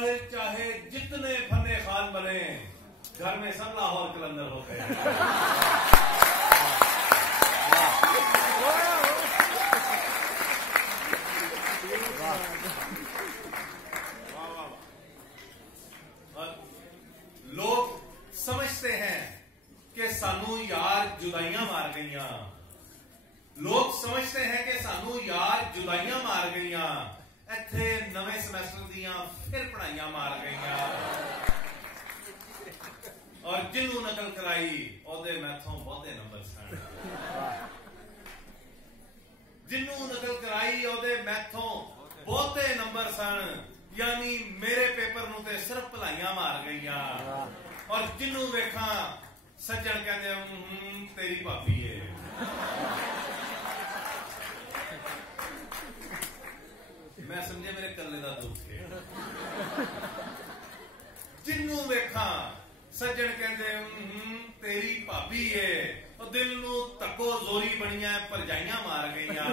ताहिर चाहे जितने फने खान बने, घर में सब लाहौर कलंदर होते हैं। लोग समझते हैं कि सानू यार जुदाइयां मार गईयां। लोग समझते हैं कि सानू यार जुदाइयां मार गईयां। इत्थे नवे समैस्टर दियां फिर पढ़ाइयां मार गईयां। और जिन्हों नकल कराई ओदे मैथों बहुते नंबर सन। जिन्हों नकल कराई ओदे मैथों बहुते नंबर सन। यानी मेरे पेपर नूं ते सिर्फ भलाइयां मार गईयां। और जिन्हों वेखा सज्जन कहते तेरी भाभी है। मैं समझे मेरे कल्ले का दुख है। जिन्हों वेखा सज्जन कहते तेरी भाभी है। और दिल नूं तको जोरी बनिया परजाइयां मार गईयां।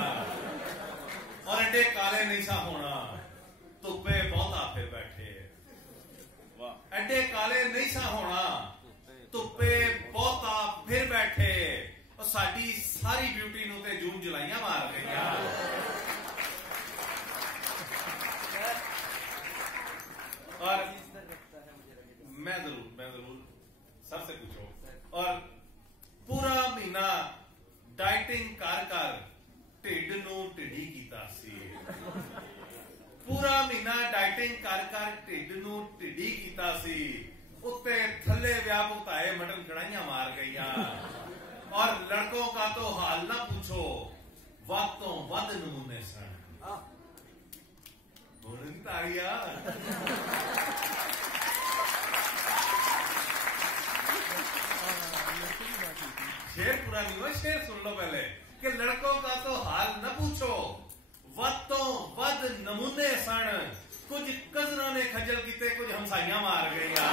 और एडे काले नहीं सा होना, धुप्पे बहुता फिर बैठे। एडे काले नहीं सा होना, धुप्पे बहुता फिर बैठे। और साडी सारी ब्यूटी नूं ते जून जुलाइयां मार गईयां। और मैं जरूर सबसे पूछो। और पूरा महीना डाइटिंग कर कर ढिड नूं ढिडी कीता सी। पूरा महीना डाइटिंग कर कर ढिड नूं ढिडी कीता सी। उत्ते थल्ले व्याह भुगताए मटन कढ़ाइयां मार गईयां। और लड़कों का तो हाल ना पूछो, वद तो वद नमूने सन। ताड़िया शेर पूरा नहीं हुआ, शेर सुन लो पहले कि लड़कों का तो हाल न पूछो, वद तो वद नमूने सन। कुछ कजरों ने खजल कीते, कुछ हमसाइयां मार गईयां।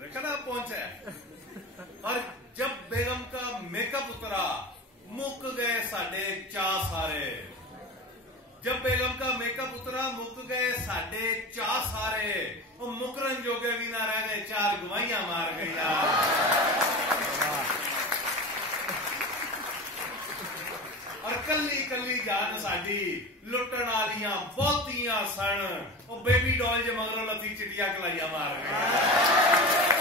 रखना पहुंचा। और जब बेगम का मेकअप उतरा, मुक गए साडे चा सारे। जब बेगम का मेकअप उतरा, मुक गए साडे चा सारे। और मुकरन जोगे भी ना रह गए, चार गवाइयां मार गईयां। और कली कली जान साडी लुटन वालियां बहुतियां सन। और बेबी डॉल जे मगरों लती चिटिया कलाइयां मार गईयां।